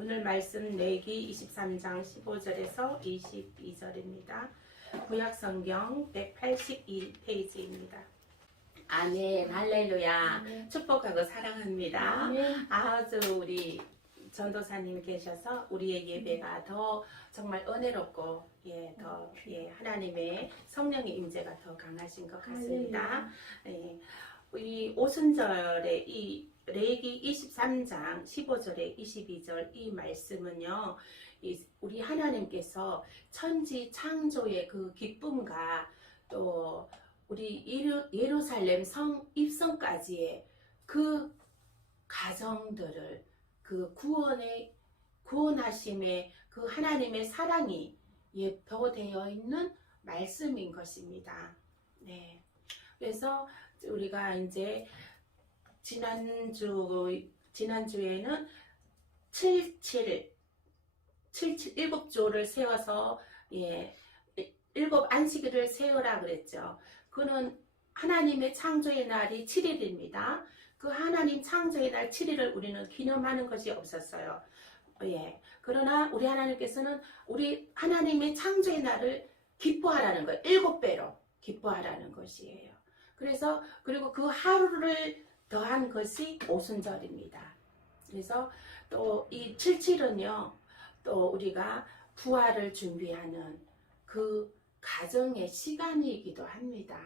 오늘 말씀 레위기 23장 15절에서 22절입니다. 구약성경 182페이지입니다. 아멘, 할렐루야. 아멘. 축복하고 사랑합니다. 아멘. 아주 우리 전도사님 계셔서 우리의 예배가 더 정말 은혜롭고 더 하나님의 성령의 임재가 더 강하신 것 같습니다. 이 오순절에 이 레위기 23장 15절에 22절 이 말씀은요, 우리 하나님께서 천지 창조의 그 기쁨과 또 우리 예루살렘 성 입성까지의 그 가정들을 그 구원하심의 그 하나님의 사랑이 예표되어 있는 말씀인 것입니다. 네. 그래서 우리가 이제 지난주에는 7조를 세워서 7 안식일을 세우라 그랬죠. 그는 하나님의 창조의 날이 7일입니다. 그 하나님 창조의 날 7일을 우리는 기념하는 것이 없었어요. 그러나 우리 하나님께서는 우리 하나님의 창조의 날을 기뻐하라는 거예요. 7배로 기뻐하라는 것이에요. 그리고 그 하루를 더한 것이 오순절입니다. 그래서 또 이 77은요, 또 우리가 부활을 준비하는 그 가정의 시간이기도 합니다.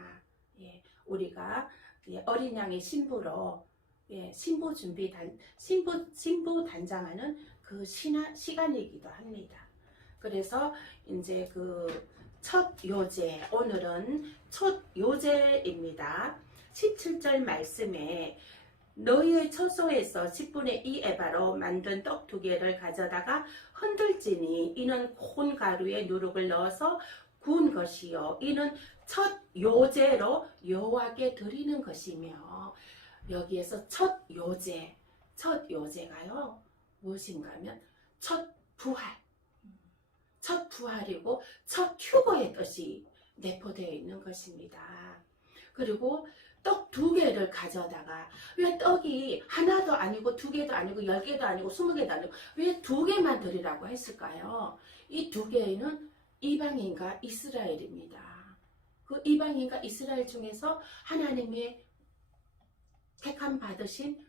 우리가 어린 양의 신부로 신부 단장하는 그 시간이기도 합니다. 그래서 이제 그 첫 요제, 오늘은 첫 요제입니다. 17절 말씀에 너희의 처소에서 10분의 2 에바로 만든 떡 2개를 가져다가 흔들지니 이는 고운 가루에 누룩을 넣어서 구운 것이요 이는 첫 요제로 여호와께 드리는 것이며, 여기에서 첫 요제가요 무엇인가 하면 첫 부활이고 첫 휴거의 뜻이 내포되어 있는 것입니다. 그리고 떡 2개를 가져다가, 왜 떡이 하나도 아니고 2개도 아니고 10개도 아니고 20개도 아니고 왜 2개만 드리라고 했을까요? 이 2개는 이방인과 이스라엘입니다. 그 이방인과 이스라엘 중에서 하나님의 택함 받으신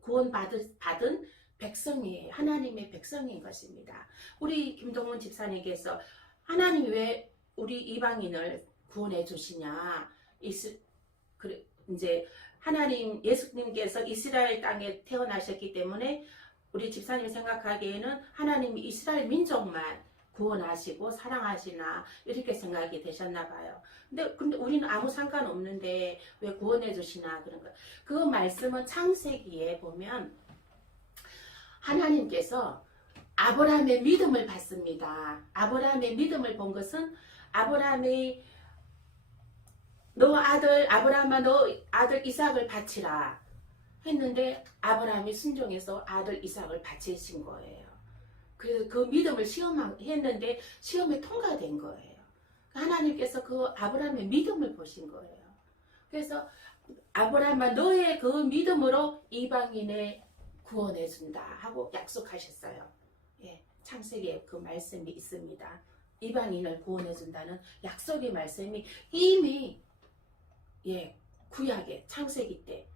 구원받은 백성이에요. 하나님의 백성인 것입니다. 우리 김동문 집사님께서 하나님이 왜 우리 이방인을 구원해 주시냐? 이제 하나님 예수님께서 이스라엘 땅에 태어나셨기 때문에 우리 집사님이 생각하기에는 하나님이 이스라엘 민족만 구원하시고 사랑하시나 이렇게 생각이 되셨나 봐요. 근데 우리는 아무 상관없는데 왜 구원해 주시나 그런 거. 그 말씀은 창세기에 보면 하나님께서 아브라함의 믿음을 봤습니다. 아브라함의 믿음을 본 것은 아브라함이 아브라함아 너 아들 이삭을 바치라 했는데 아브라함이 순종해서 아들 이삭을 바치신 거예요. 그래서 그 믿음을 시험했는데 시험에 통과된 거예요. 하나님께서 그 아브라함의 믿음을 보신 거예요. 그래서 아브라함아 너의 그 믿음으로 이방인의 구원해 준다 하고 약속하셨어요. 창세기에 그 말씀이 있습니다. 이방인을 구원해 준다는 약속의 말씀이 이미 구약의 창세기 때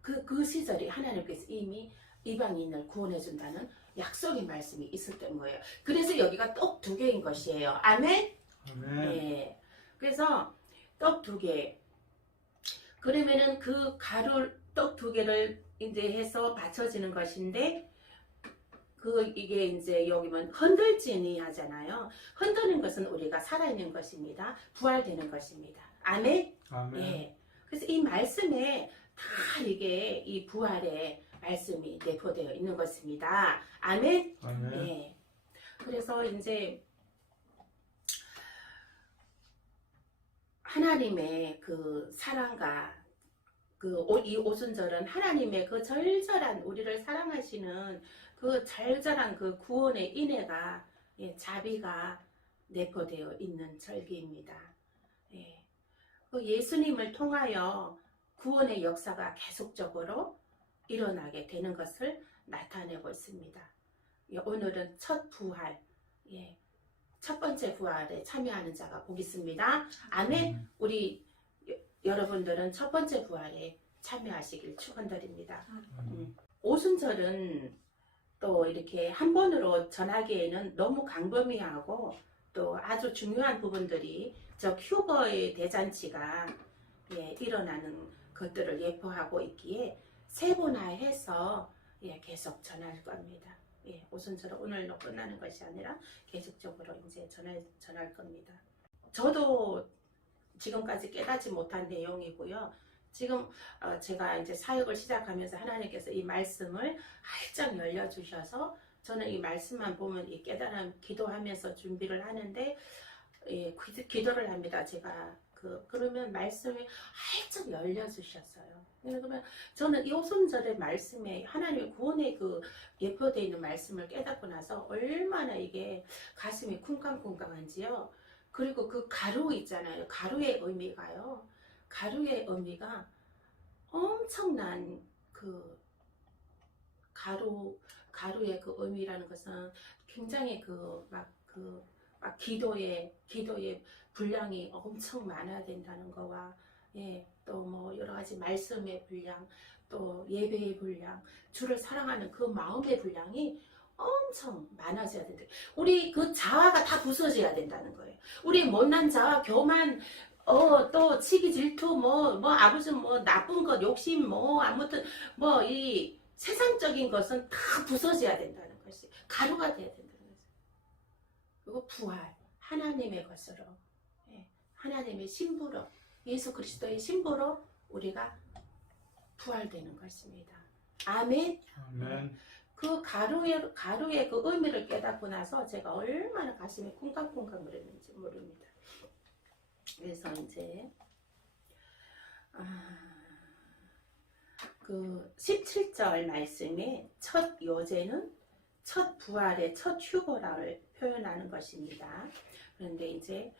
그 시절에 하나님께서 이미 이방인을 구원해 준다는 약속의 말씀이 있었던 거예요. 그래서 여기가 떡 2개인 것이에요. 아멘? 아멘. 그래서 떡 2개. 그러면은 그 떡 2개를 이제 해서 받쳐지는 것인데, 이게 이제 여기면 흔들지니 하잖아요. 흔드는 것은 우리가 살아있는 것입니다. 부활되는 것입니다. 아멘? 아멘. 그래서 이 말씀에 다 이게 이 부활의 말씀이 내포되어 있는 것입니다. 아멘? 아멘. 그래서 이제 하나님의 그 사랑과 이 오순절은 하나님의 그 절절한 우리를 사랑하시는 그 절절한 그 구원의 인애가 자비가 내포되어 있는 절기입니다. 그 예수님을 통하여 구원의 역사가 계속적으로 일어나게 되는 것을 나타내고 있습니다. 예, 오늘은 첫 부활, 예, 첫 번째 부활에 참여하는 자가 복 있습니다. 아멘. 우리 여러분들은 첫 번째 부활에 참여하시길 축원드립니다. 오순절은 또 이렇게 한 번으로 전하기에는 너무 광범위하고 또 아주 중요한 부분들이 저 휴거의 대잔치가 예, 일어나는 것들을 예표하고 있기에 세 번나 해서 예, 계속 전할 겁니다. 예, 오순절은 오늘로 끝나는 것이 아니라 계속적으로 이제 전할 겁니다. 저도 지금까지 깨닫지 못한 내용이고요. 지금 제가 이제 사역을 시작하면서 하나님께서 이 말씀을 활짝 열려주셔서 저는 이 말씀만 보면 이 깨달음 기도하면서 준비를 하는데 예, 기도를 합니다. 제가 그러면 말씀이 활짝 열려주셨어요. 그러면 저는 이 오순절의 말씀에 하나님의 구원의 예표되어 있는 말씀을 깨닫고 나서 얼마나 이게 가슴이 쿵쾅쿵쾅한지요. 그리고 그 가루 있잖아요. 가루의 의미가요. 가루의 의미가 엄청난 가루의 그 의미라는 것은 굉장히 막 기도의 분량이 엄청 많아야 된다는 거와 예, 또 뭐 여러 가지 말씀의 분량, 또 예배의 분량, 주를 사랑하는 그 마음의 분량이 엄청 많아져야 된다. 우리 그 자아가 다 부서져야 된다는 거예요. 우리 못난 자아, 교만, 또 치기 질투, 아버지 나쁜 것, 욕심, 아무튼 이 세상적인 것은 다 부서져야 된다는 것이 가루가 돼야 된다는 거죠. 그리고 부활, 하나님의 것으로, 예, 하나님의 신부로, 예수 그리스도의 신부로 우리가 부활되는 것입니다. 아멘. 아멘. 그 가루의 그 의미를 깨닫고 나서 제가 얼마나 가슴이 쿵쾅쿵쾅 그랬는지 모릅니다. 그래서 이제 그 17절 말씀에 첫 요제는 첫 부활의 첫 휴거를 표현하는 것입니다. 그런데 이제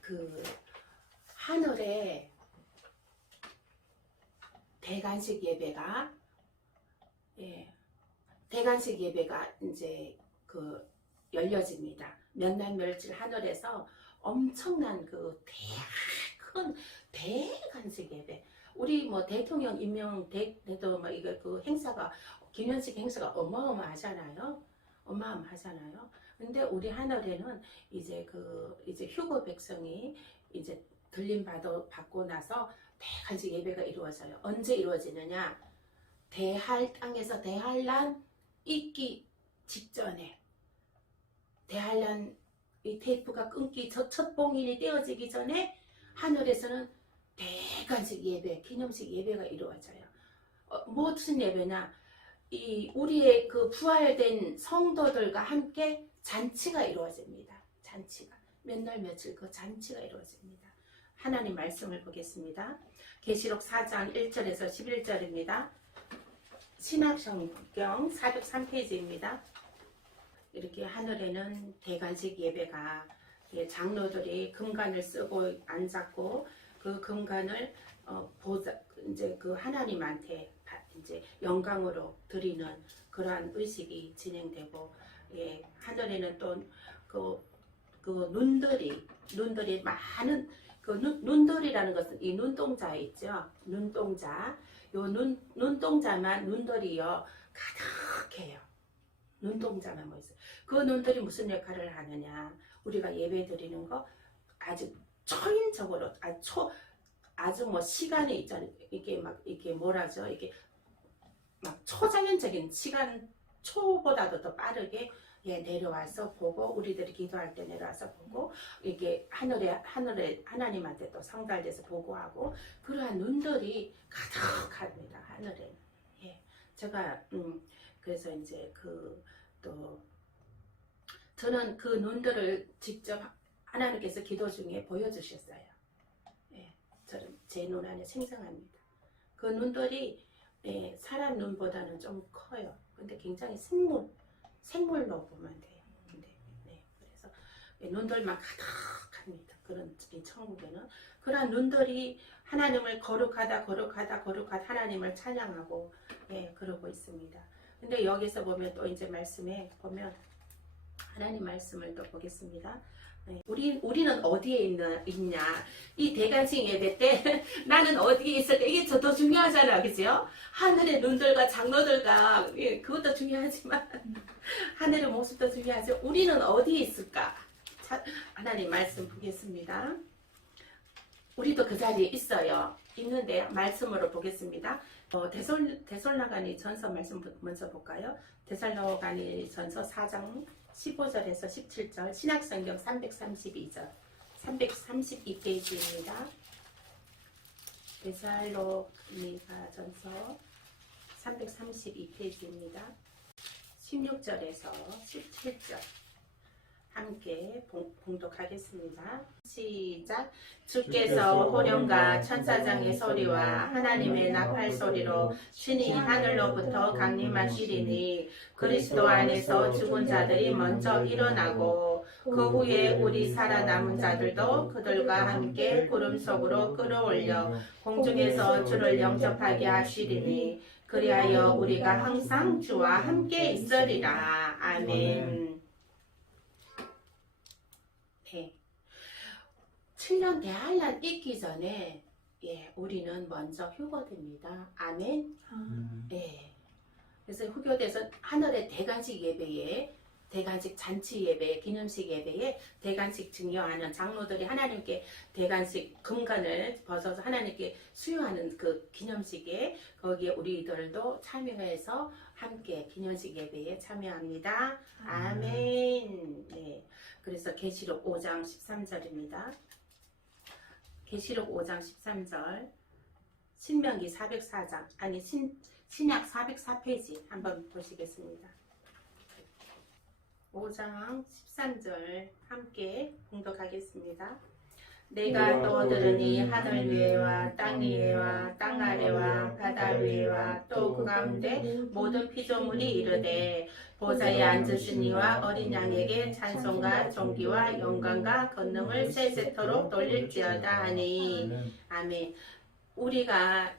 그 하늘에 대관식 예배가 대관식 예배가 이제 열려집니다. 몇날 며칠 하늘에서 엄청난 큰 대관식 예배. 우리 대통령 임명 때도 이거 행사가 기념식 행사가 어마어마하잖아요. 근데 우리 하늘에는 이제 휴거 백성이 이제 들림 받고 나서 대관식 예배가 이루어져요. 언제 이루어지느냐? 땅에서 대환란 있기 직전에 대환란 이 테이프가 끊기 첫 봉인이 떼어지기 전에 하늘에서는 대관식 예배, 기념식 예배가 이루어져요. 무슨 예배냐? 우리의 부활된 성도들과 함께 잔치가 이루어집니다. 잔치가 몇 날 며칠 그 잔치가 이루어집니다. 하나님 말씀을 보겠습니다. 계시록 4장 1절에서 11절입니다. 신약성경 403페이지입니다. 이렇게 하늘에는 대관식 예배가 장로들이 금관을 쓰고 앉았고 그 금관을 이제 하나님한테 이제 영광으로 드리는 그러한 의식이 진행되고 하늘에는 또 눈들이 많은 눈들이라는 것은 이 눈동자 있죠. 눈동자. 요 눈동자만 눈들이요 가득해요. 눈동자만 있어요. 그 눈들이 무슨 역할을 하느냐? 우리가 예배 드리는 거 아주 초인적으로 아주 시간이 있잖아요. 이게 뭐라죠? 이게 막 초자연적인 시간 초보다도 더 빠르게 내려와서 보고 우리들이 기도할 때 내려와서 보고 이게 하늘에 하나님한테 또 상달돼서 보고하고 그러한 눈들이 가득합니다. 하늘에는. 제가 그래서 이제 또 저는 그 눈들을 직접 하나님께서 기도 중에 보여주셨어요. 저는 제 눈 안에 생생합니다. 그 눈들이 사람 눈보다는 좀 커요. 근데 굉장히 생물로 보면 돼요. 그래서 눈들만 가득합니다. 그런 이 천국에는 그러한 눈들이 하나님을 거룩하다 하나님을 찬양하고 그러고 있습니다. 근데 여기서 보면 또 이제 말씀에 보면 하나님 말씀을 또 보겠습니다. 우리는 어디에 있냐? 이 대관식 예배 때 나는 어디에 있을까? 이게 더 중요하잖아요, 그죠? 하늘의 눈들과 장로들과 그것도 중요하지만 하늘의 모습도 중요하죠. 우리는 어디에 있을까? 하나님 말씀 보겠습니다. 우리도 그 자리에 있어요. 있는데 말씀으로 보겠습니다. 데살로가니 전서 말씀 먼저 볼까요? 데살로가니 전서 4장 15절에서 17절 신약성경 332절 332페이지입니다. 데살로니가 전서 332페이지입니다. 16절에서 17절 함께 봉독하겠습니다. 시작. 주께서 호령과 천사장의 소리와 하나님의 나팔 소리로 신이 하늘로부터 강림하시리니 그리스도 안에서 죽은 자들이 먼저 일어나고 그 후에 우리 살아남은 자들도 그들과 함께 구름 속으로 끌어올려 공중에서 주를 영접하게 하시리니 그리하여 우리가 항상 주와 함께 있으리라. 아멘. 7년 대환란 있기 전에 우리는 먼저 휴거됩니다. 아멘. 그래서 휴거돼서 하늘의 대관식 예배에 대관식 잔치 예배, 기념식 예배에 대관식 증여하는 장로들이 하나님께 대관식 금관을 벗어서 하나님께 수여하는 그 기념식에 거기에 우리들도 참여해서 함께 기념식 예배에 참여합니다. 아멘. 그래서 계시록 5장 13절입니다. 계시록 5장 13절 신명기 404장 아니 신약 404페이지 한번 보시겠습니다. 5장 13절 함께 봉독하겠습니다. 내가 또 들으니 하늘 위에와 땅 위에와 땅 아래와 바다 위에와 또 그 가운데 모든 피조물이 이르되 보좌에 앉으신 이와 어린 양에게 찬송과 존귀와 영광과 권능을 세세토록 돌릴지어다 하니 아멘. 우리가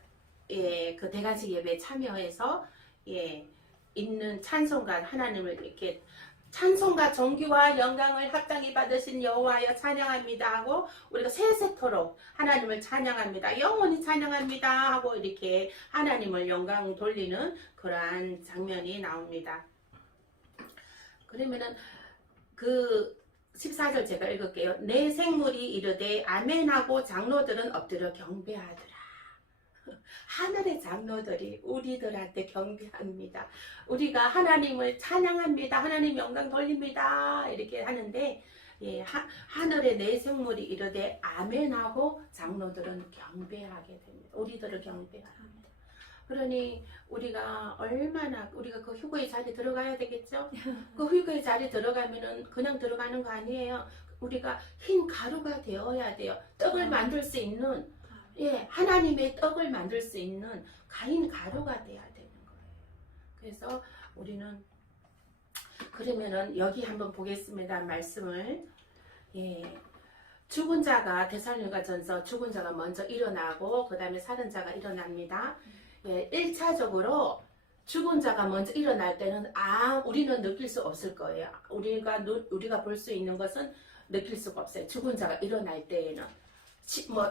그 대관식 예배에 참여해서 있는 찬송가 하나님을 이렇게 찬송과 존귀와 영광을 합당히 받으신 여호와여 찬양합니다 하고 우리가 세세토록 하나님을 찬양합니다. 영원히 찬양합니다 하고 이렇게 하나님을 영광 돌리는 그러한 장면이 나옵니다. 그러면은 그 14절 제가 읽을게요. 내 생물이 이르되 아멘하고 장로들은 엎드려 경배하더라. 하늘의 장로들이 우리들한테 경배합니다. 우리가 하나님을 찬양합니다. 하나님 영광 돌립니다. 이렇게 하는데 하늘의 내 생물이 이르되 아멘하고 장로들은 경배하게 됩니다. 우리들을 경배합니다. 그러니 우리가 얼마나 우리가 그 휴거의 자리에 들어가야 되겠죠? 그 휴거의 자리에 들어가면은 그냥 들어가는 거 아니에요. 우리가 흰 가루가 되어야 돼요. 떡을 만들 수 있는 하나님의 떡을 만들 수 있는 흰 가루가 돼야 되는 거예요. 그래서 우리는 그러면은 여기 한번 보겠습니다. 말씀을 죽은 자가 데살로니가 전서 죽은 자가 먼저 일어나고 그 다음에 살은 자가 일어납니다. 1차적으로 죽은 자가 먼저 일어날 때는 우리는 느낄 수 없을 거예요. 우리가 볼 수 있는 것은 느낄 수가 없어요. 죽은 자가 일어날 때에는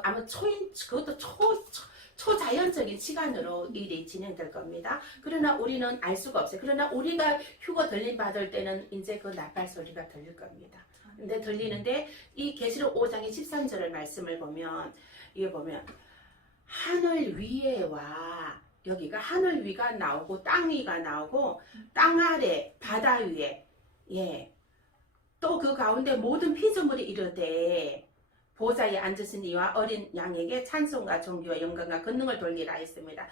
아마 그것도 초자연적인 시간으로 일이 진행될 겁니다. 그러나 우리는 알 수가 없어요. 그러나 우리가 휴거 들림 받을 때는 이제 그 나팔 소리가 들릴 겁니다. 근데 들리는데 이 계시록 5장의 13절의 말씀을 보면 이게 보면 하늘 위에와 여기가 하늘 위가 나오고 땅 위가 나오고 땅 아래 바다 위에 또 그 가운데 모든 피조물이 이르되 보좌에 앉으신 이와 어린 양에게 찬송과 존귀와 영광과 권능을 돌리라 했습니다.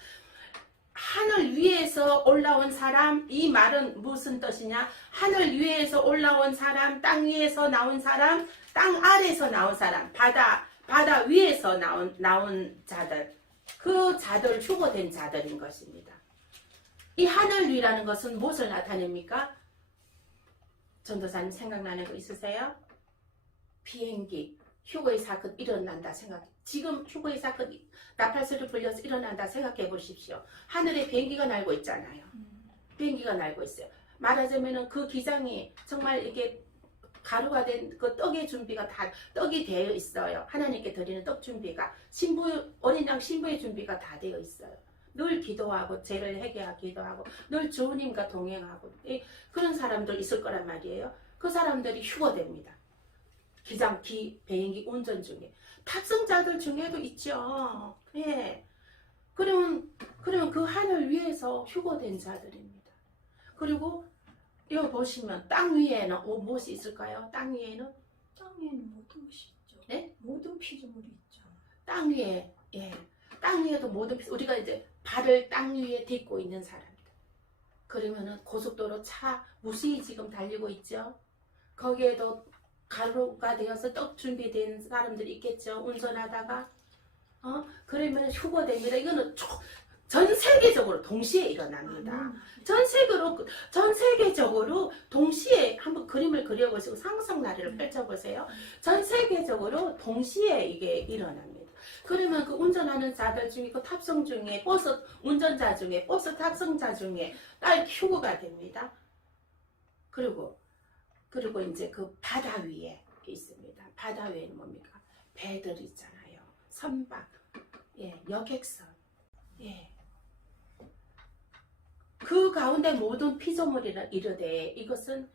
하늘 위에서 올라온 사람, 이 말은 무슨 뜻이냐? 하늘 위에서 올라온 사람, 땅 위에서 나온 사람, 땅 아래에서 나온 사람, 바다 위에서 나온 자들, 그 자들 휴거된 자들인 것입니다. 이 하늘 위라는 것은 무엇을 나타냅니까? 전도사님 생각나는 거 있으세요? 비행기, 휴거의 사건 일어난다 생각. 지금 휴거의 사건 나팔소리 불려서 일어난다 생각해 보십시오. 하늘에 비행기가 날고 있잖아요. 비행기가 날고 있어요. 말하자면은 그 기장이 정말 이게 가루가 된 그 떡의 준비가 다 떡이 되어 있어요. 하나님께 드리는 떡 준비가 어린 양 신부의 준비가 다 되어 있어요. 늘 기도하고 죄를 회개하기도 하고 늘 주님과 동행하고 그런 사람들 있을 거란 말이에요. 그 사람들이 휴거됩니다. 비행기 운전 중에 탑승자들 중에도 있죠. 예. 그러면 그 하늘 위에서 휴거된 자들입니다. 그리고 여기 보시면 땅 위에는 무엇이 있을까요? 땅 위에는 모든 것이 있죠. 네? 모든 피조물이 있죠. 땅 위에 땅 위에도 모든 우리가 이제 발을 땅 위에 딛고 있는 사람들. 그러면은 고속도로 차 무수히 지금 달리고 있죠. 거기에도 가루가 되어서 떡 준비된 사람들이 있겠죠. 운전하다가 그러면 휴거됩니다. 이거는 전 세계적으로 동시에 일어납니다. 전 세계적으로 동시에 한번 그림을 그려보시고 상상나래를 펼쳐보세요. 전 세계적으로 동시에 이게 일어납니다. 그러면 그 운전하는 자들 중에 그 탑승 중에 버스 운전자 중에 버스 탑승자 중에 딱 휴거가 됩니다. 그리고 이제 그 바다 위에 있습니다. 바다 위에는 뭡니까? 배들 있잖아요. 선박, 여객선, 그 가운데 모든 피조물이라 이르되 이것은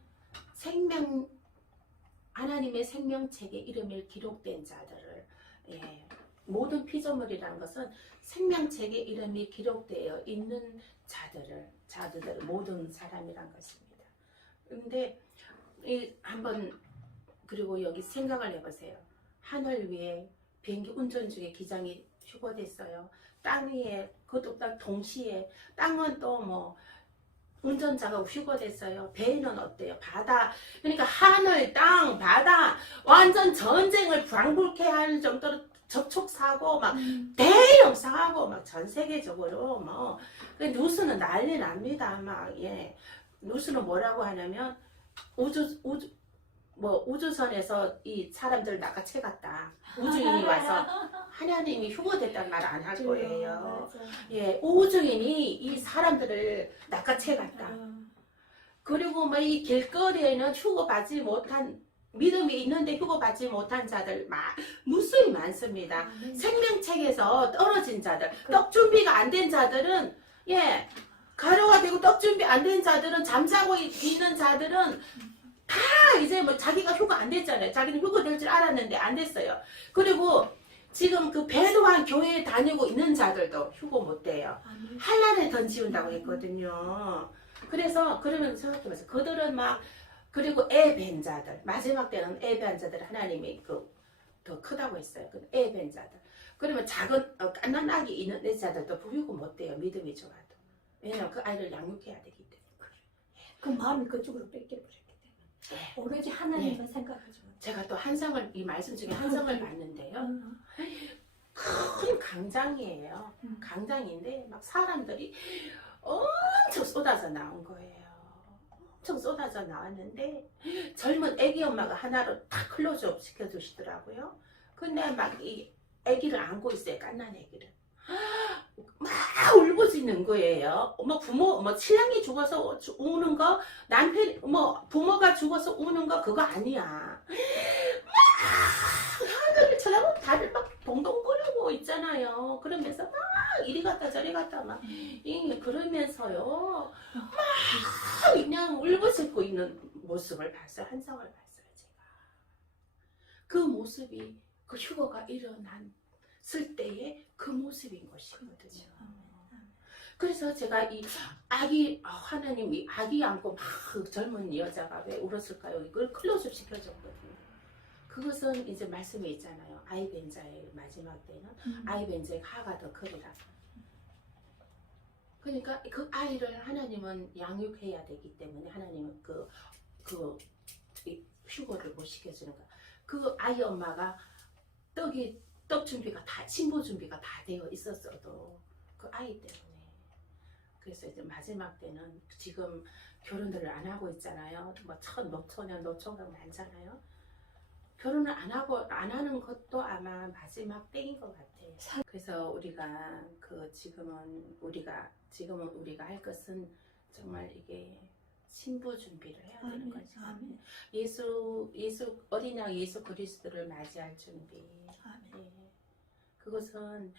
하나님의 생명책에 이름이 기록된 자들을 모든 피조물이라는 것은 생명책에 이름이 기록되어 있는 자들을 모든 사람이란 것입니다. 그런데 한번 그리고 여기 생각을 해보세요. 하늘 위에 비행기 운전 중에 기장이 휴거됐어요. 땅 위에 그것도 딱 동시에 땅은 또 뭐 운전자가 휴거됐어요. 배는 어때요? 바다. 그러니까 하늘, 땅, 바다 완전 전쟁을 방불케 하는 정도로 접촉사고 막 대형 사고 막 전 세계적으로 뭐 뉴스는 난리 납니다. 막 뉴스는 뭐라고 하냐면 우주선에서 이 사람들 낚아채 갔다. 우주인이 와서 하나님이 휴거됐다는 말 안 할 거예요. 우주인이 이 사람들을 낚아채 갔다. 그리고 뭐 이 길거리에는 휴거받지 못한 믿음이 있는데 휴거받지 못한 자들 무수히 많습니다. 생명책에서 떨어진 자들, 떡 준비가 안 된 자들은 가루가 되고 떡 준비 안 된 자들은 잠자고 있는 자들은 다 이제 뭐 자기가 휴거 안 됐잖아요. 자기는 휴거 될 줄 알았는데 안 됐어요. 그리고 지금 그 배도한 교회에 다니고 있는 자들도 휴거 못 돼요. 한란에 던지운다고 했거든요. 그래서 그러면 생각해보세요. 그들은 그리고 애 뵌 자들 마지막 때는 애 뵌 자들 하나님이 더 크다고 했어요. 그 애 뵌 자들. 그러면 작은 깐난 아기 있는 애 자들도 휴거 못 돼요. 믿음이 좋아도. 왜냐면 그 아이를 양육해야 되기 때문에. 그 마음이 그쪽으로 뺏겨버렸기 때문에 오로지 하나님만 생각하죠. 제가 또 이 말씀 중에 한성을 봤는데요. 큰 강장이에요. 강장인데 막 사람들이 엄청 쏟아져 나온 거예요. 엄청 쏟아져 나왔는데 젊은 애기 엄마가 하나로 다 클로즈업 시켜주시더라고요. 근데 막 이 애기를 안고 있어요. 갓난 애기를. 막 울부짖는 거예요. 신랑이 죽어서 우는 거, 부모가 죽어서 우는 거 그거 아니야. 막 하늘을 쳐다보고 다들 막 동동거리고 있잖아요. 그러면서 막 이리 갔다 저리 갔다 그러면서요. 막 그냥 울부짖고 있는 모습을 봤어요. 한상을 봤어요. 제가. 그 모습이 그 휴거가 일어났을 때의 그 모습인 것이거든요. 그래서 제가 이 하나님이 아기 안고 막 젊은 여자가 왜 울었을까요? 이걸 클로즈업 시켜줬거든요. 그것은 이제 말씀에 있잖아요. 아이 뵌 자의 마지막 때는 아이 뵌 자의 하가 더 크리라. 그러니까 그 아이를 하나님은 양육해야 되기 때문에 하나님은 그 휴거를 못 시켜주는 거야. 그 아이 엄마가 떡 준비가 신부 준비가 다 되어 있었어도 그 아이 때문에. 그래서 이제 마지막 때는 지금 결혼들을 안 하고 있잖아요. 뭐 노처녀, 노총각 많잖아요. 결혼을 안 하는 것도 아마 마지막 때인 것 같아요. 그래서 우리가 지금은 우리가 할 것은 정말 이게 신부 준비를 해야 되는 거죠. 아멘. 어린 양 예수 그리스도를 맞이할 준비. 아멘. 예. 그것은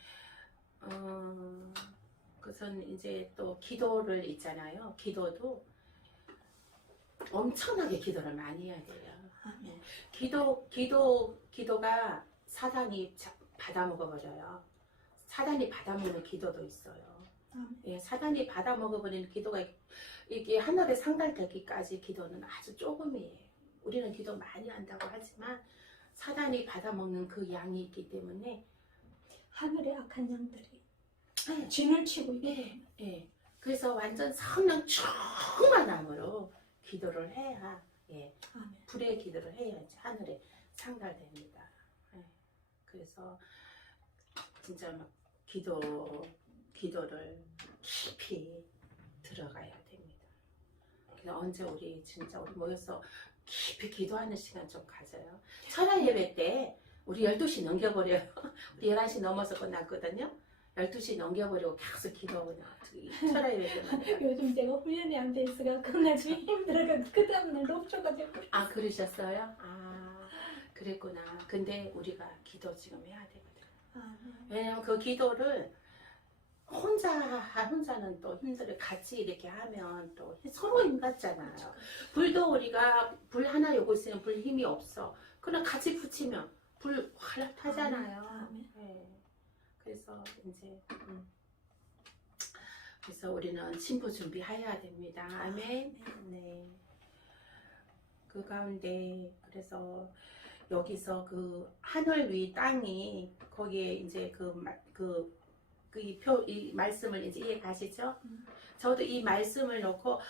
이제 또 기도를 있잖아요. 기도도 엄청나게 기도를 많이 해야 돼요. 아멘. 기도가 사단이 받아먹어버려요. 사단이 받아먹는 기도도 있어요. 예, 사단이 받아먹어버리는 기도가 이게 하늘에 상달되기까지 기도는 아주 조금이에요. 우리는 기도 많이 한다고 하지만 사단이 받아먹는 그 양이 있기 때문에 하늘의 악한 양들이 진을 치고 있고 예. 그래서 완전 성령 충만함으로 기도를 해야 아멘. 불의 기도를 해야지 하늘에 상달됩니다. 예. 그래서 진짜 막 기도를 깊이 들어가야 됩니다. 그래서 언제 우리 모여서 깊이 기도하는 시간 좀 가져요. 철야 예배 때 우리 12시 넘겨버려요. 우리 11시 넘어서 끝났거든요. 12시 넘겨버리고 계속 기도하고 철야 예배만 해요. 요즘 제가 훈련이 안 돼 있어가 그날 좀 힘들어가지고 그 다음날 녹초가 돼버려. 아, 그러셨어요? 아, 그랬구나. 근데 우리가 기도 지금 해야 되거든. 왜냐면 그 기도를 혼자는 또 힘들어. 같이 이렇게 하면 또 서로 힘 같잖아요. 불도 우리가 불 하나 요구 있으면 불 힘이 없어. 그럼 같이 붙이면 불 활락 타잖아요. 네. 그래서 이제 그래서 우리는 신부 준비해야 됩니다. 아멘. 네. 그 가운데 그래서 여기서 그 하늘 위 땅이 거기에 이제 이 말씀을 이제 이해 가시죠? 저도 이 말씀을 놓고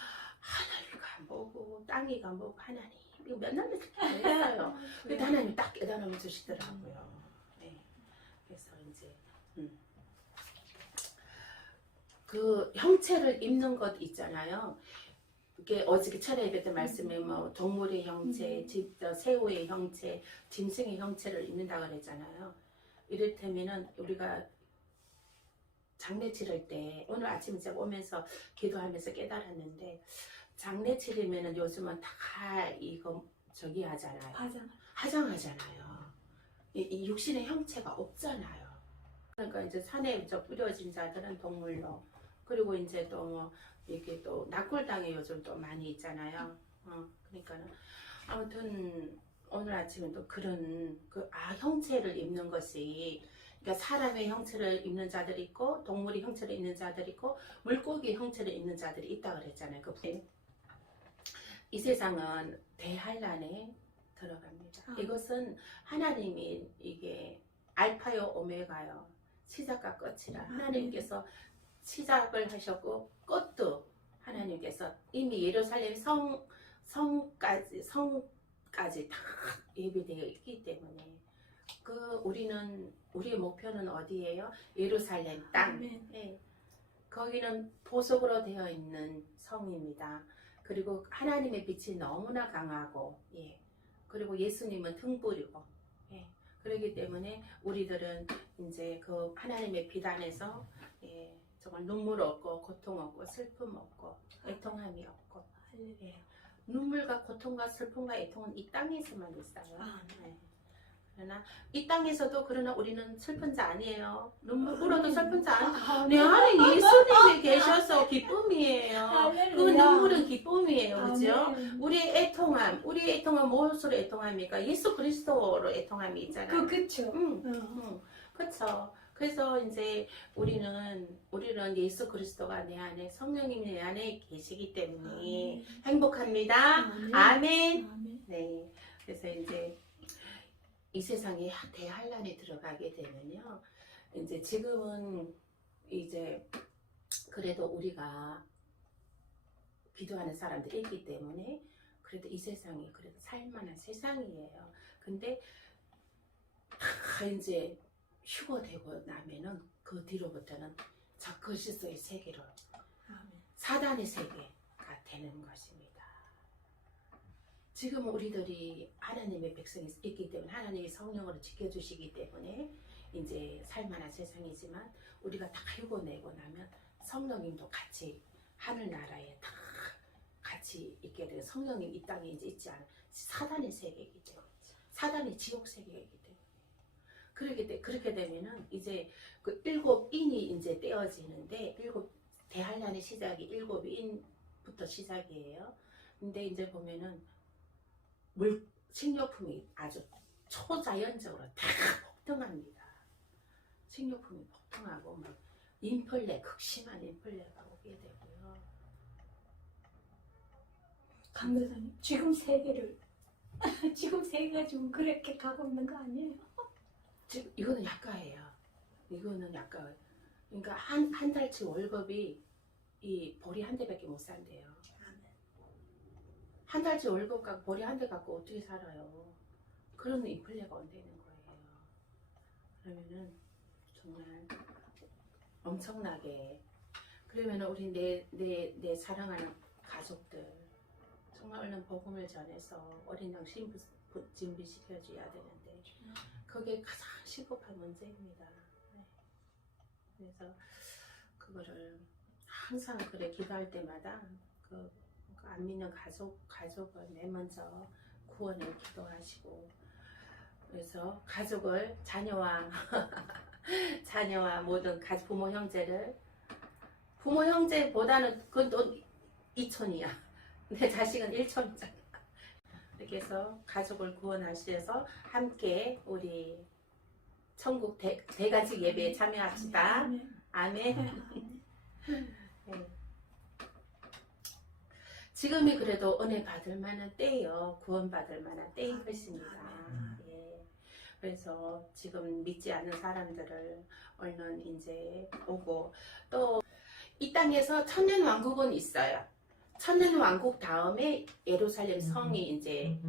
하늘이가 뭐고 땅이가 뭐고 하나님 이거 맨날 이렇게 했어요. 근데 하나님 딱 깨달음을 주시더라고요. 네. 그래서 이제 그 형체를 입는 것 있잖아요. 이게 어저께 철야 예배 때 말씀에 뭐 동물의 형체, 새우의 형체, 짐승의 형체를 입는다 그랬잖아요. 이를테면은 우리가 장례 치를 때 오늘 아침에 제가 오면서 기도하면서 깨달았는데 장례 치르면은 요즘은 다 이거 저기 하잖아요. 화장하잖아요. 이 육신의 형체가 없잖아요. 그러니까 이제 산에 뿌려진 자들은 동물로 그리고 이제 또 뭐 이렇게 또 낙골당에 요즘 또 많이 있잖아요. 그러니까는 아무튼 오늘 아침에 또 그런 형체를 입는 것이 그러니까 사람의 형체를 입는 자들이 있고 동물의 형체를 입는 자들이 있고 물고기 형체를 입는 자들이 있다 그랬잖아요. 이 세상은 대환란에 들어갑니다. 이것은 하나님이 이게 알파요 오메가요 시작과 끝이라 하나님께서 시작을 하셨고 끝도 하나님께서 이미 예루살렘 성까지 다 예비되어 있기 때문에 우리의 목표는 어디예요? 예루살렘 땅. 네. 거기는 보석으로 되어 있는 성입니다. 그리고 하나님의 빛이 너무나 강하고, 그리고 예수님은 등불이고, 그렇기 때문에 우리들은 이제 그 하나님의 빛 안에서 정말 눈물 없고 고통 없고 슬픔 없고 애통함이 없고 눈물과 고통과 슬픔과 애통은 이 땅에서만 있어요. 그러나 이 땅에서도 그러나 우리는 슬픈 자 아니에요. 눈물 흘어도 슬픈 자 아니에요. 내 안에 예수님이 계셔서 기쁨이에요. 그 눈물은 기쁨이에요. 그죠? 우리의 애통함 무엇으로 애통합니까? 예수 그리스도로 애통함이 있잖아요. 그쵸. 그쵸. 그래서 이제 우리는 예수 그리스도가 내 안에 성령님이 내 안에 계시기 때문에 행복합니다. 아멘. 네. 그래서 이제 이 세상에 대환란이 들어가게 되면요. 이제 지금은 이제 그래도 우리가 기도하는 사람들이 있기 때문에 그래도 이 세상이 그래도 살만한 세상이에요. 근데 다 이제 휴거되고 나면은 그 뒤로부터는 적그리스도의 세계로 사단의 세계가 되는 것입니다. 지금 우리들이 하나님의 백성이 있기 때문에 하나님이 성령으로 지켜주시기 때문에 이제 살만한 세상이지만 우리가 다 휴고내고 나면 성령님도 같이 하늘나라에 다 같이 있게 돼요. 성령님 이 땅에 이제 있지 않은 사단의 세계이기 때문에 사단의 지옥 세계이기 때문에 그렇게 되면은 이제 그 일곱 인이 이제 떼어지는데 일곱 대환란의 시작이 일곱 인부터 시작이에요. 근데 이제 보면은 식료품이 아주 초자연적으로 다 폭등합니다. 식료품이 폭등하고 막 인플레 극심한 인플레가 오게 되고요. 강교사님 지금 세계를 지금 세계가 지금 그렇게 가고 있는 거 아니에요? 지금 이거는 약가예요. 이거는 약가. 그러니까 한 달치 월급이 이 보리 한 대밖에 못 산대요. 한 달치 월급 갖고 보리 한 대 갖고 어떻게 살아요? 그런 인플레가 온다는 거예요. 그러면은 정말 엄청나게 그러면은 우리 내 사랑하는 가족들 정말 얼른 복음을 전해서 어린 양 신부 준비시켜줘야 되는데 그게 가장 시급한 문제입니다. 네. 그래서 그거를 항상 그래 기도할 때마다 그 안 믿는 가족을 맨 먼저 구원을 기도하시고 그래서 가족을 자녀와 모든 부모 형제보다는 그건 또 2촌이야. 내 자식은 1촌이잖아. 이렇게 해서 가족을 구원하셔서 함께 우리 천국 대간식 예배에 참여합시다. 아멘. 네. 지금이 그래도 은혜 받을 만한 때예요. 구원 받을 만한 때인 것입니다. 예. 그래서 지금 믿지 않는 사람들을 얼른 이제 오고 또 이 땅에서 천년 왕국은 있어요. 천년 왕국 다음에 예루살렘 성이 이제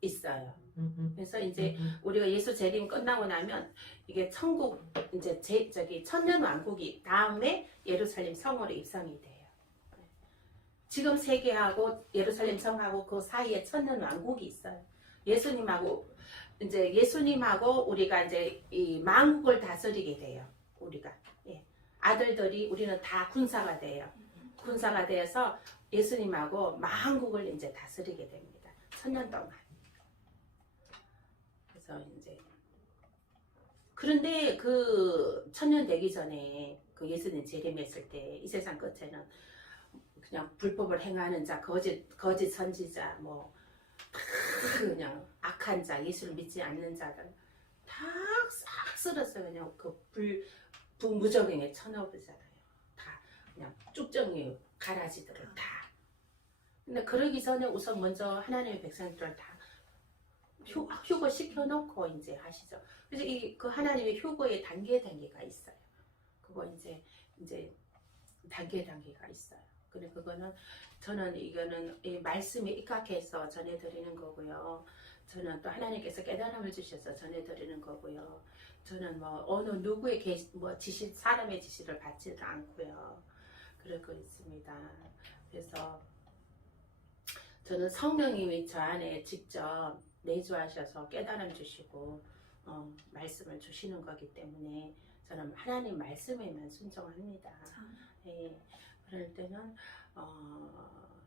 있어요. 그래서 이제 우리가 예수 재림 끝나고 나면 이게 천국 이제 천년 왕국이 다음에 예루살렘 성으로 입성이 돼요. 지금 세계하고 예루살렘 성하고 그 사이에 천년 왕국이 있어요. 예수님하고 우리가 이제 이 만국을 다스리게 돼요. 우리가 아들들이 우리는 다 군사가 돼요. 군사가 되어서 예수님하고 만국을 이제 다스리게 됩니다. 천년 동안. 그래서 이제 그런데 그 천년 되기 전에 그 예수님 재림했을 때 이 세상 끝에는 그냥 불법을 행하는 자, 거짓 선지자, 뭐 그냥 악한 자, 예수를 믿지 않는 자들 다 싹 쓸었어요. 그냥 그 무적행에 쳐넣어버리잖아요. 다 그냥 쭉정이 가라지들을 다. 근데 그러기 전에 우선 먼저 하나님의 백성들을 다 휴거 시켜놓고 이제 하시죠. 그래서 그 하나님의 휴거의 단계가 있어요. 그거 이제 단계가 있어요. 그래 그거는 저는 이거는 이 말씀에 입각해서 전해드리는 거고요. 저는 또 하나님께서 깨달음을 주셔서 전해드리는 거고요. 저는 뭐 어느 누구의 사람의 지시를 받지도 않고요. 그러고 있습니다. 그래서 저는 성령님이 저 안에 직접 내주하셔서 깨달음 주시고 말씀을 주시는 거기 때문에 저는 하나님 말씀에만 순종합니다. 예, 그럴 때는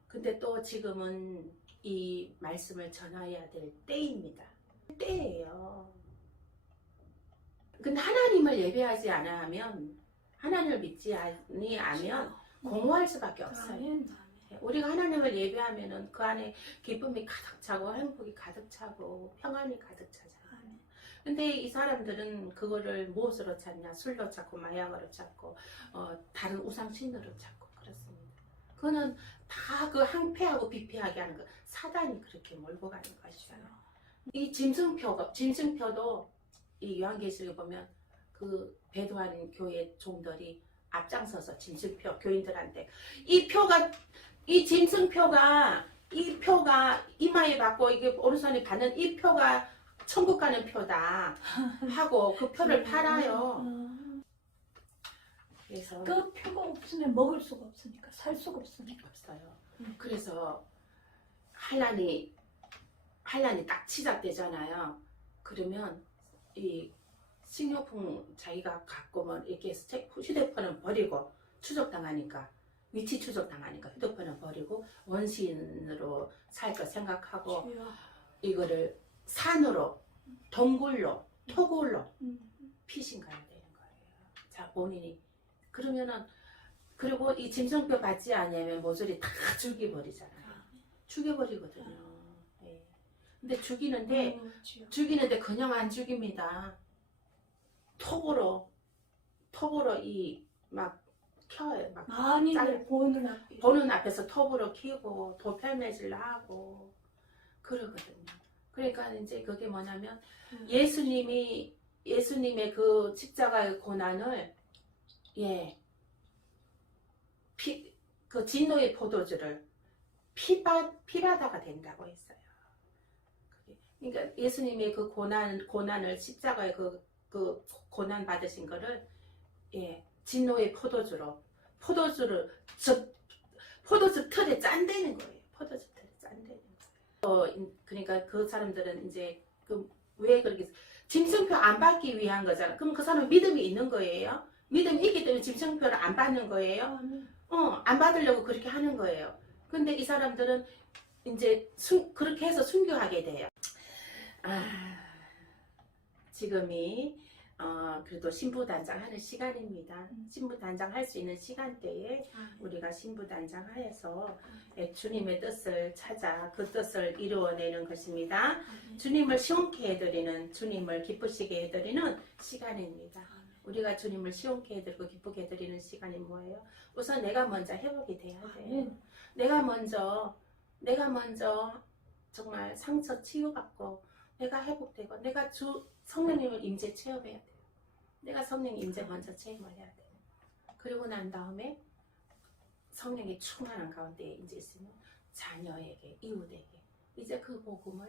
근데 또 지금은 이 말씀을 전해야 될 때입니다. 때예요. 근데 하나님을 예배하지 않아 하면 하나님을 믿지 아니하면 공허할 수밖에 없어요. 우리가 하나님을 예배하면은 그 안에 기쁨이 가득 차고 행복이 가득 차고 평안이 가득 차잖아요. 근데 이 사람들은 그거를 무엇으로 찾냐? 술로 찾고 마약으로 찾고 다른 우상신으로 찾고 그렇습니다. 그거는 다 그 항폐하고 비폐하게 하는 거 사단이 그렇게 몰고 가는 것이에요. 이 짐승표도 이 요한계시록에 보면 그 배도한 교회 종들이 앞장서서 짐승표 교인들한테 이 짐승표가 이 표가 이마에 받고 이게 오른손에 받는 이 표가 천국 가는 표다 하고 그 표를 팔아요. 그래서 그 표가 없으면 먹을 수가 없으니까 살 수가 없으니까 없어요. 그래서 환란이 딱 시작되잖아요. 그러면 이 식료품 자기가 갖고 뭐 이렇게 휴대폰은 버리고 추적당하니까 위치 추적당하니까 휴대폰은 버리고 원시인으로 살 거 생각하고 주여. 이거를 산으로 동굴로 토굴로 피신 가야 되는 거예요. 자 본인이 그러면은 그리고 이 짐승표 받지 않으면 모조리 다 죽여버리잖아요. 죽여버리거든요. 예. 근데 죽이는데 그냥 안 죽입니다. 톱으로 이 막 켜요. 막 많이 보는 앞에서 톱으로 키고 도편매질을 하고 그러거든요. 그러니까 이제 그게 뭐냐면 예수님의 그 십자가의 고난을 그 진노의 포도주를 피바다가 된다고 했어요. 그러니까 예수님의 그 고난을 십자가의 그 고난 받으신 거를 진노의 포도주 틀에 짠대는 거예요. 포도주 틀에 짠대는 거예요. 그러니까 그 사람들은 이제 왜 그렇게 짐승표 안 받기 위한 거잖아. 그럼 그 사람은 믿음이 있는 거예요. 믿음이 있기 때문에 짐승표를 안 받는 거예요. 안 받으려고 그렇게 하는 거예요. 근데 이 사람들은 이제 그렇게 해서 순교하게 돼요. 지금이 그래도 신부단장 하는 시간입니다. 신부단장 할 수 있는 시간대에 우리가 신부단장 하여서 주님의 뜻을 찾아 그 뜻을 이루어내는 것입니다. 주님을 시원케 해드리는, 주님을 기쁘시게 해드리는 시간입니다. 우리가 주님을 시원케 해드리고 기쁘게 해드리는 시간이 뭐예요? 우선 내가 먼저 회복이 돼야 돼요. 내가 먼저 정말 상처 치유받고 내가 회복되고 내가 성령님을 임재 체험해야 돼요. 내가 성령 임재 먼저 체험을 해야 돼요. 그리고 난 다음에 성령이 충만한 가운데 이제 있으면 자녀에게, 이웃에게 이제 그 복음을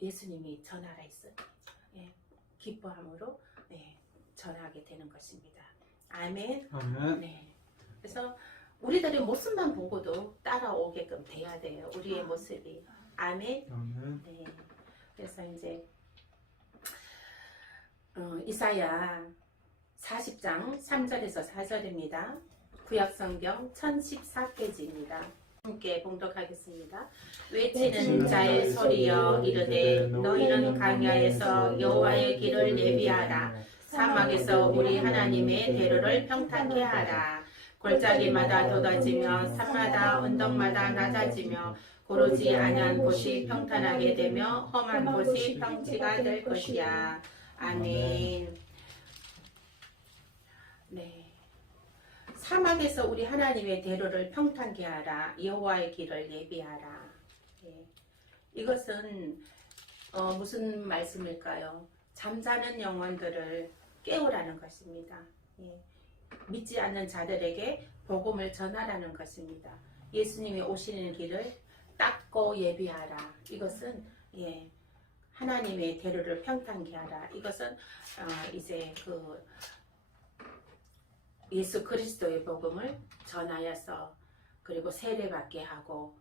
예수님이 전하라 했어요. 기뻐함으로 전하게 되는 것입니다. 아멘. 아멘. 네. 그래서 우리들의 모습만 보고도 따라오게끔 돼야 돼요. 우리의 모습이. 아멘. 아멘. 네. 그래서 이제 이사야 40장 3절에서 4절입니다. 구약성경 1014페이지입니다. 함께 봉독하겠습니다. 외치는 자의 소리여 이르되 너희는 광야에서 여호와의 길을 예비하라. 사막에서 우리 하나님의 대로를 평탄케 하라. 골짜기마다 돋아지며 산마다 언덕마다 낮아지며 고르지 아니한 곳이 평탄하게 되며 험한 곳이 평지가 될 것이야. 아멘. 네. 사막에서 우리 하나님의 대로를 평탄케 하라. 여호와의 길을 예비하라. 이것은 무슨 말씀일까요? 잠자는 영혼들을 깨우라는 것입니다. 믿지 않는 자들에게 복음을 전하라는 것입니다. 예수님이 오시는 길을 닦고 예비하라. 이것은 하나님의 대로를 평탄케 하라. 이것은 이제 그 예수 그리스도의 복음을 전하여서 그리고 세례받게 하고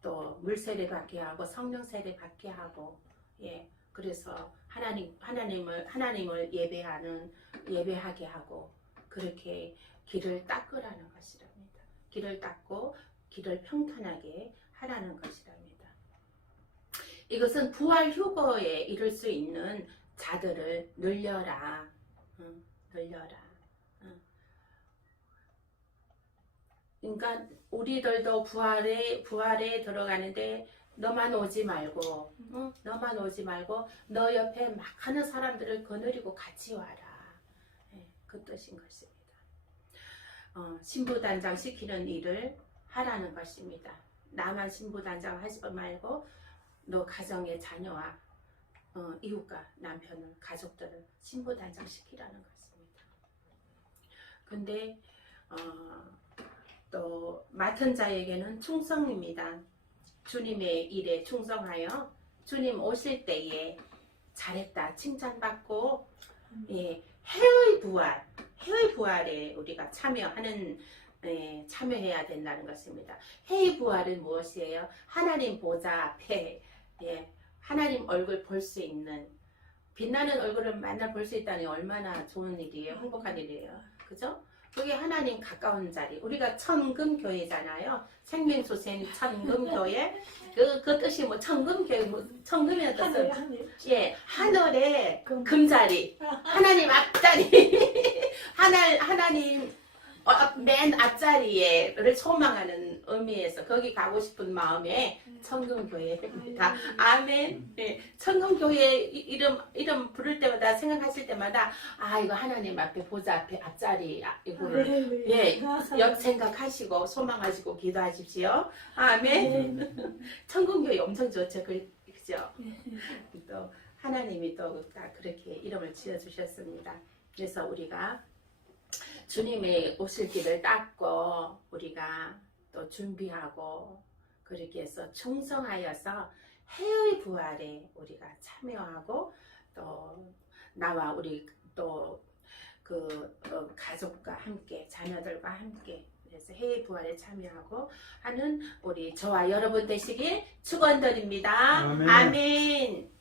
또 물세례받게 하고 성령 세례받게 하고 그래서 하나님을 예배하게 하고 그렇게 길을 닦으라는 것이랍니다. 길을 닦고 길을 평탄하게 하라는 것이랍니다. 이것은 부활 휴거에 이를 수 있는 자들을 늘려라. 늘려라. 그러니까 우리들도 부활에 들어가는데 너만 오지 말고 너만 오지 말고 너 옆에 막 하는 사람들을 거느리고 같이 와라. 그 뜻인 것입니다. 신부단장 시키는 일을 하라는 것입니다. 나만 신부단장 하지 말고 너 가정의 자녀와 이웃과 남편을 가족들을 신부단장 시키라는 것입니다. 근데 또 맡은 자에게는 충성입니다. 주님의 일에 충성하여 주님 오실 때에 잘했다 칭찬받고 해의 부활에 우리가 참여하는 예, 참여해야 된다는 것입니다. 해의 부활은 무엇이에요? 하나님 보좌 앞에 예, 하나님 얼굴 볼 수 있는 빛나는 얼굴을 만나 볼 수 있다니 얼마나 좋은 일이에요. 행복한 일이에요. 그죠? 그게 하나님 가까운 자리. 우리가 천금교회잖아요. 생명수생 천금교회. 그 뜻이 뭐 천금교회, 뭐 천금이라는 뜻은 하늘. 예, 하늘의 금. 금자리. 하나님 앞자리. 하나님 맨 앞자리에를 소망하는 의미에서 거기 가고 싶은 마음에 천금교회입니다. 아멘. 네, 천금교회 이름 부를 때마다 생각하실 때마다 아 이거 하나님 앞에 보좌 앞에 앞자리 이거를 예 생각하시고 소망하시고 기도하십시오. 아멘. 천금교회 엄청 좋죠. 그죠? 또 하나님이 또 딱 그렇게 이름을 지어주셨습니다. 그래서 우리가 주님의 오실 길을 닦고 우리가 또 준비하고 그렇게 해서 충성하여서 해의 부활에 우리가 참여하고 또 나와 우리 또 그 가족과 함께 자녀들과 함께 그래서 해의 부활에 참여하고 하는 우리 저와 여러분 되시길 축원드립니다. 아멘. 아멘.